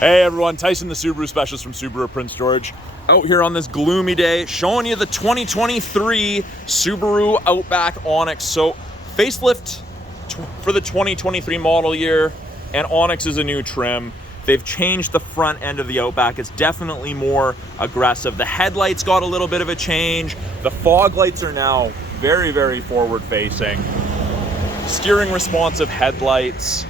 Hey everyone, Tyson the Subaru specialist from Subaru Prince George. Out here on this gloomy day, showing you the 2023 Subaru Outback Onyx. So facelift for the 2023 model year, and Onyx is a new trim. They've changed the front end of the Outback. It's definitely more aggressive. The headlights got a little bit of a change. The fog lights are now very, very forward facing. Steering responsive headlights.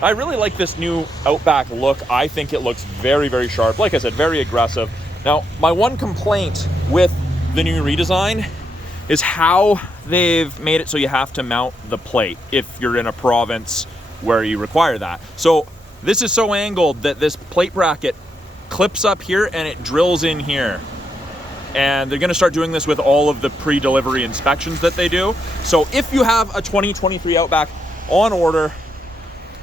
I really like this new Outback look. I think it looks very, very sharp. Like I said, very aggressive. Now, my one complaint with the new redesign is how they've made it so you have to mount the plate if you're in a province where you require that. So this is so angled that this plate bracket clips up here and it drills in here. And they're gonna start doing this with all of the pre-delivery inspections that they do. So if you have a 2023 Outback on order,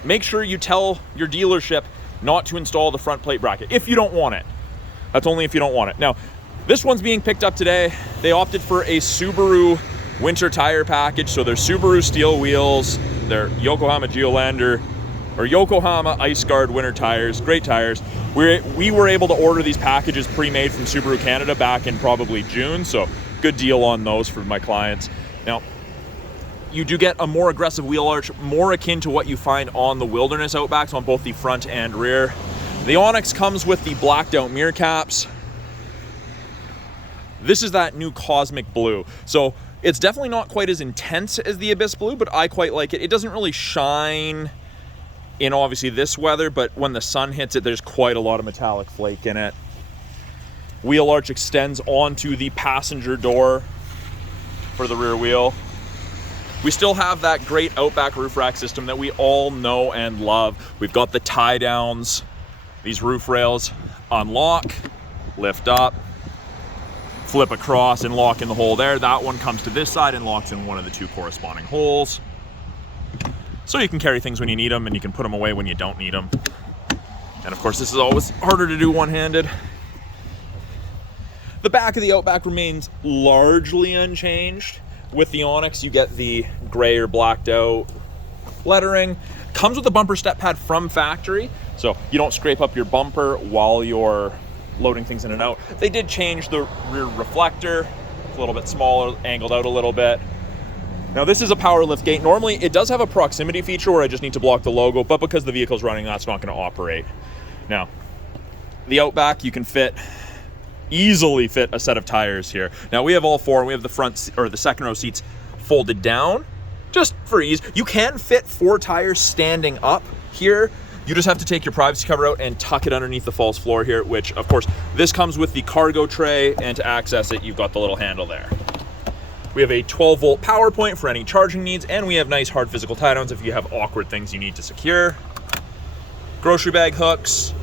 make sure you tell your dealership not to install the front plate bracket if you don't want it. That's only if you don't want it. Now, this one's being picked up today. They opted for a Subaru winter tire package. So they're Subaru steel wheels, they're Yokohama Geolandar or Yokohama Ice Guard winter tires, great tires. We were able to order these packages pre-made from Subaru Canada back in probably June. So good deal on those for my clients. Now, you do get a more aggressive wheel arch, more akin to what you find on the Wilderness Outbacks on both the front and rear. The Onyx comes with the blacked out mirror caps. This is that new cosmic blue. So it's definitely not quite as intense as the Abyss blue, but I quite like it. It doesn't really shine in obviously this weather, but when the sun hits it, there's quite a lot of metallic flake in it. Wheel arch extends onto the passenger door for the rear wheel. We still have that great Outback roof rack system that we all know and love. We've got the tie downs. These roof rails unlock, lift up, flip across and lock in the hole there. That one comes to this side and locks in one of the two corresponding holes. So you can carry things when you need them and you can put them away when you don't need them. And of course, this is always harder to do one-handed. The back of the Outback remains largely unchanged. With the Onyx, you get the gray or blacked out lettering. Comes with a bumper step pad from factory, so you don't scrape up your bumper while you're loading things in and out. They did change the rear reflector. It's a little bit smaller, angled out a little bit. Now this is a power lift gate. Normally it does have a proximity feature where I just need to block the logo, but because the vehicle's running, that's not going to operate. Now, the Outback, you can easily fit a set of tires here. Now we have all four, and we have the front or the second row seats folded down just for ease. You can fit 4 tires standing up here. You just have to take your privacy cover out and tuck it underneath the false floor here, which of course this comes with the cargo tray, and to access it you've got the little handle there. We have a 12-volt power point for any charging needs, and we have nice hard physical tie downs if you have awkward things you need to secure. Grocery bag hooks.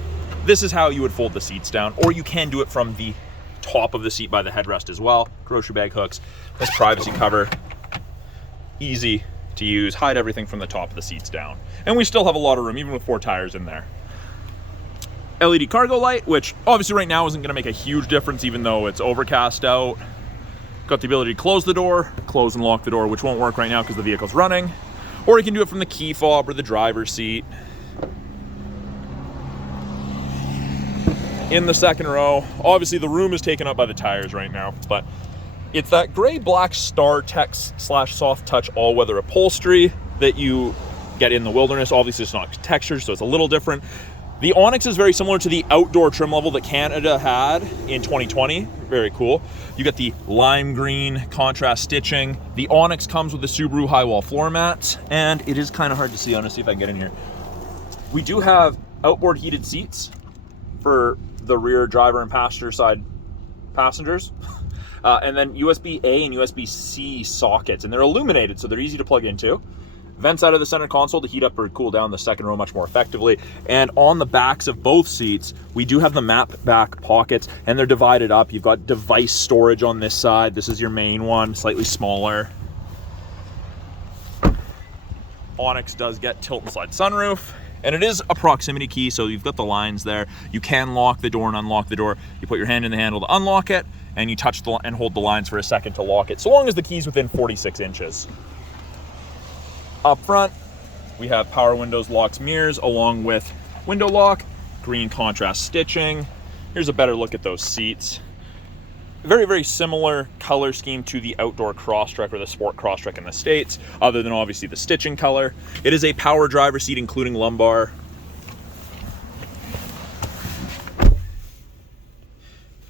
This is how you would fold the seats down, or you can do it from the top of the seat by the headrest as well. Grocery bag hooks, this privacy cover, easy to use, hide everything from the top of the seats down. And we still have a lot of room, even with 4 tires in there. LED cargo light, which obviously right now isn't gonna make a huge difference even though it's overcast out. Got the ability to close the door, close and lock the door, which won't work right now because the vehicle's running. Or you can do it from the key fob or the driver's seat. In the second row, obviously the room is taken up by the tires right now, but it's that gray black Star Tex / soft touch all-weather upholstery that you get in the Wilderness. Obviously it's not textured, so it's a little different. The Onyx is very similar to the outdoor trim level that Canada had in 2020. Very cool. You get the lime green contrast stitching. The Onyx comes with the Subaru high wall floor mats, and it is kind of hard to see. I'm gonna see if I can get in here. We do have outboard heated seats for the rear driver and passenger side passengers. And then USB-A and USB-C sockets, and they're illuminated, so they're easy to plug into. Vents out of the center console to heat up or cool down the second row much more effectively. And on the backs of both seats, we do have the map back pockets, and they're divided up. You've got device storage on this side. This is your main one, slightly smaller. Onyx does get tilt and slide sunroof. And it is a proximity key, so you've got the lines there. You can lock the door and unlock the door. You put your hand in the handle to unlock it, and you touch and hold the lines for a second to lock it, so long as the key's within 46 inches. Up front, we have power windows, locks, mirrors, along with window lock, green contrast stitching. Here's a better look at those seats. Very, very similar color scheme to the outdoor Crosstrek or the Sport Crosstrek in the States, other than obviously the stitching color. It is a power driver seat, including lumbar.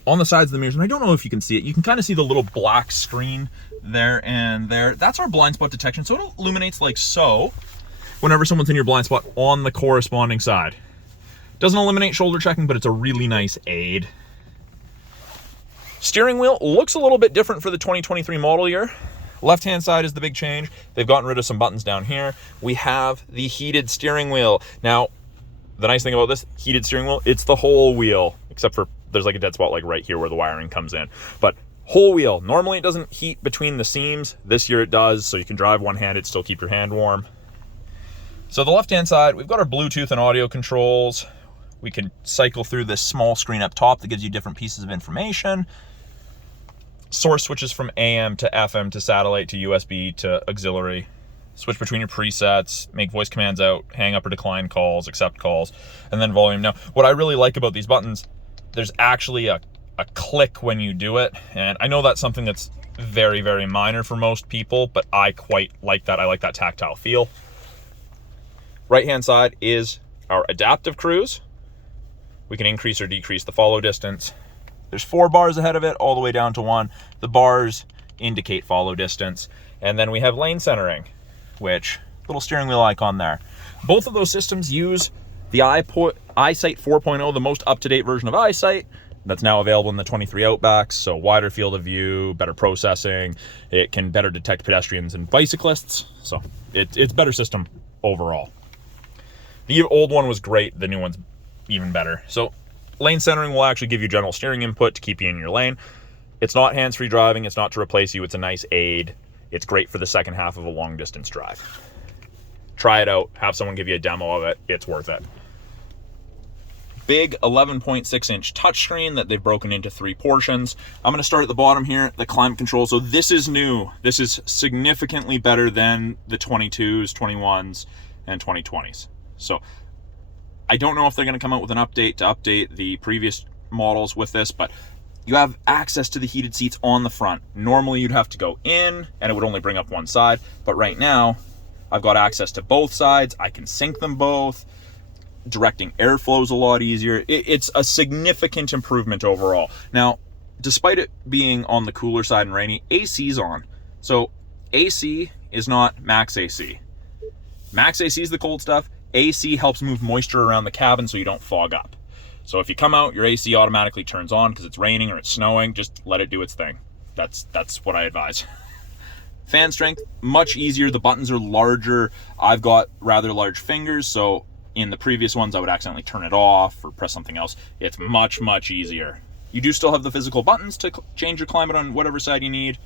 On the sides of the mirrors, and I don't know if you can see it, you can kind of see the little black screen there and there. That's our blind spot detection, so it illuminates like so whenever someone's in your blind spot on the corresponding side. Doesn't eliminate shoulder checking, but it's a really nice aid. Steering wheel looks a little bit different for the 2023 model year. Left-hand side is the big change. They've gotten rid of some buttons down here. We have the heated steering wheel. Now, the nice thing about this heated steering wheel, it's the whole wheel, except for there's like a dead spot like right here where the wiring comes in. But whole wheel. Normally it doesn't heat between the seams. This year it does, so you can drive one-handed, still keep your hand warm. So the left-hand side, we've got our Bluetooth and audio controls. We can cycle through this small screen up top that gives you different pieces of information. Source switches from AM to FM to satellite to USB to auxiliary. Switch between your presets, make voice commands out, hang up or decline calls, accept calls, and then volume. Now, what I really like about these buttons, there's actually a click when you do it. And I know that's something that's very, very minor for most people, but I quite like that. I like that tactile feel. Right-hand side is our adaptive cruise. We can increase or decrease the follow distance. There's 4 bars ahead of it, all the way down to 1. The bars indicate follow distance. And then we have lane centering, which, little steering wheel icon there. Both of those systems use the iSight 4.0, the most up-to-date version of iSight. That's now available in the 23 Outbacks, so wider field of view, better processing. It can better detect pedestrians and bicyclists, so it's better system overall. The old one was great, the new one's even better. So lane centering will actually give you general steering input to keep you in your lane. It's not hands-free driving, it's not to replace you, it's a nice aid. It's great for the second half of a long distance drive. Try it out, have someone give you a demo of it, it's worth it. Big 11.6 inch touchscreen that they've broken into 3 portions. I'm gonna start at the bottom here, the climate control. So this is new. This is significantly better than the 22s, 21s, and 2020s. So I don't know if they're going to come out with an update to update the previous models with this, but you have access to the heated seats on the front. Normally you'd have to go in and it would only bring up one side, but right now I've got access to both sides. I can sync them both. Directing airflow is a lot easier. It's a significant improvement overall. Now, despite it being on the cooler side and rainy, AC's on. So AC is not max AC. Max AC is the cold stuff. AC helps move moisture around the cabin so you don't fog up. So if you come out, your AC automatically turns on because it's raining or it's snowing. Just let it do its thing. That's what I advise. Fan strength, much easier. The buttons are larger. I've got rather large fingers, so in the previous ones I would accidentally turn it off or press something else. It's much, much easier. You do still have the physical buttons to change your climate on whatever side you need,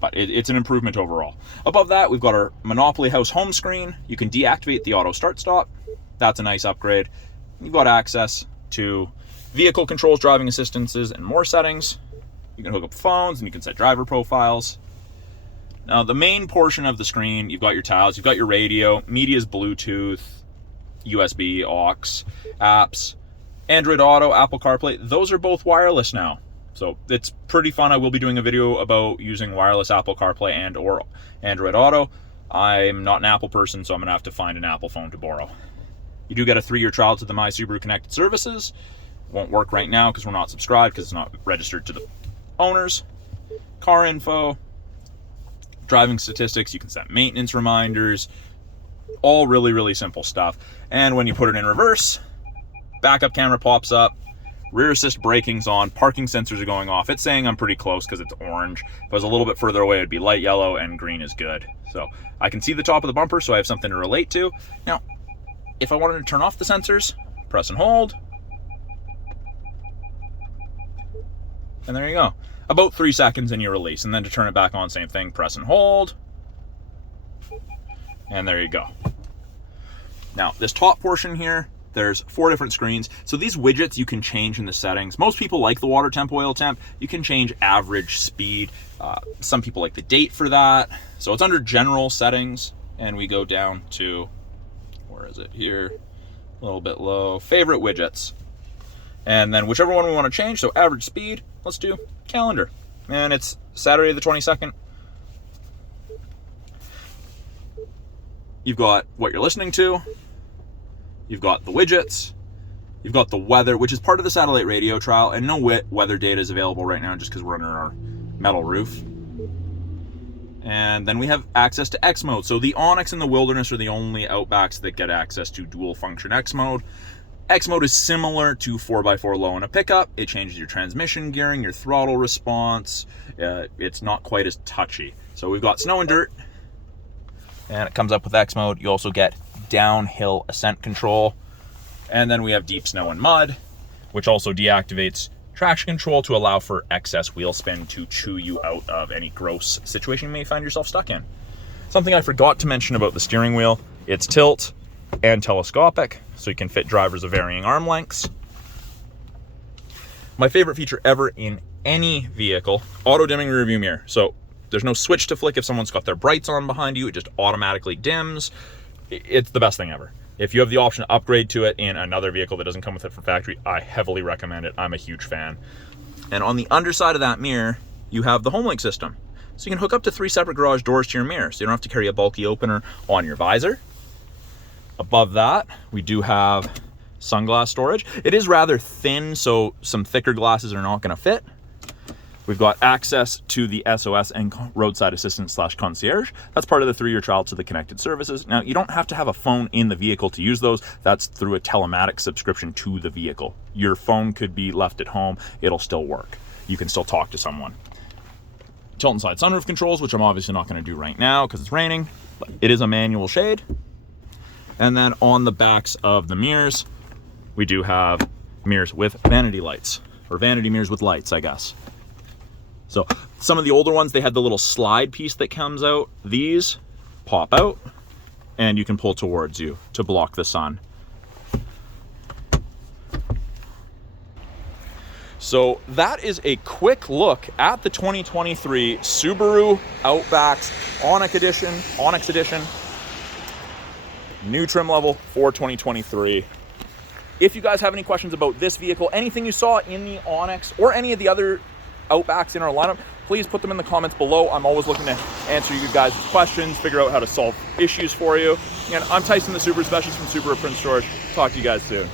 but it's an improvement overall. Above that, we've got our Monopoly House home screen. You can deactivate the auto start-stop. That's a nice upgrade. You've got access to vehicle controls, driving assistances, and more settings. You can hook up phones and you can set driver profiles. Now, the main portion of the screen, you've got your tiles, you've got your radio, media's Bluetooth, USB, aux, apps, Android Auto, Apple CarPlay. Those are both wireless now. So it's pretty fun. I will be doing a video about using wireless Apple CarPlay and or Android Auto. I'm not an Apple person, so I'm gonna have to find an Apple phone to borrow. You do get a 3-year trial to the My Subaru Connected services. Won't work right now because we're not subscribed, because it's not registered to the owners. Car info, driving statistics, you can set maintenance reminders, all really, really simple stuff. And when you put it in reverse, backup camera pops up, rear assist braking's on, parking sensors are going off. It's saying I'm pretty close because it's orange. If I was a little bit further away, it'd be light yellow, and green is good. So I can see the top of the bumper, so I have something to relate to. Now, if I wanted to turn off the sensors, press and hold. And there you go. About 3 seconds and you release. And then to turn it back on, same thing, press and hold. And there you go. Now, this top portion here, there's 4 different screens. So these widgets you can change in the settings. Most people like the water temp, oil temp. You can change average, speed. Some people like the date for that. So it's under general settings, and we go down to, where is it here? a little bit low. Favorite widgets. And then whichever one we want to change, so average speed, let's do calendar. And it's Saturday the 22nd. You've got what you're listening to. You've got the widgets. You've got the weather, which is part of the satellite radio trial, and no weather data is available right now just because we're under our metal roof. And then we have access to X mode. So the Onyx and the Wilderness are the only Outbacks that get access to dual function X mode. X mode is similar to 4x4 low in a pickup. It changes your transmission gearing, your throttle response. It's not quite as touchy. So we've got snow and dirt, and it comes up with X mode. You also get downhill ascent control. And then we have deep snow and mud, which also deactivates traction control to allow for excess wheel spin to chew you out of any gross situation you may find yourself stuck in. Something I forgot to mention about the steering wheel, it's tilt and telescopic, so you can fit drivers of varying arm lengths. My favorite feature ever in any vehicle, auto dimming rearview mirror. So there's no switch to flick if someone's got their brights on behind you, it just automatically dims. It's the best thing ever. If you have the option to upgrade to it in another vehicle that doesn't come with it from factory, I heavily recommend it. I'm a huge fan. And on the underside of that mirror, you have the HomeLink system. So you can hook up to 3 separate garage doors to your mirror, so you don't have to carry a bulky opener on your visor. Above that, we do have sunglass storage. It is rather thin, so some thicker glasses are not going to fit. We've got access to the SOS and roadside assistance / concierge. That's part of the 3-year trial to the connected services. Now, you don't have to have a phone in the vehicle to use those. That's through a telematics subscription to the vehicle. Your phone could be left at home. It'll still work. You can still talk to someone. Tilt and slide sunroof controls, which I'm obviously not going to do right now because it's raining. But it is a manual shade. And then on the backs of the mirrors, we do have mirrors with vanity lights, or vanity mirrors with lights, I guess. So some of the older ones, they had the little slide piece that comes out. These pop out and you can pull towards you to block the sun. So that is a quick look at the 2023 Subaru Outback's Onyx Edition. New trim level for 2023. If you guys have any questions about this vehicle, anything you saw in the Onyx or any of the other Outbacks in our lineup, please put them in the comments below. I'm always looking to answer you guys' questions, figure out how to solve issues for you. And I'm Tyson, the Subaru Specialist from Subaru Prince George. Talk to you guys soon.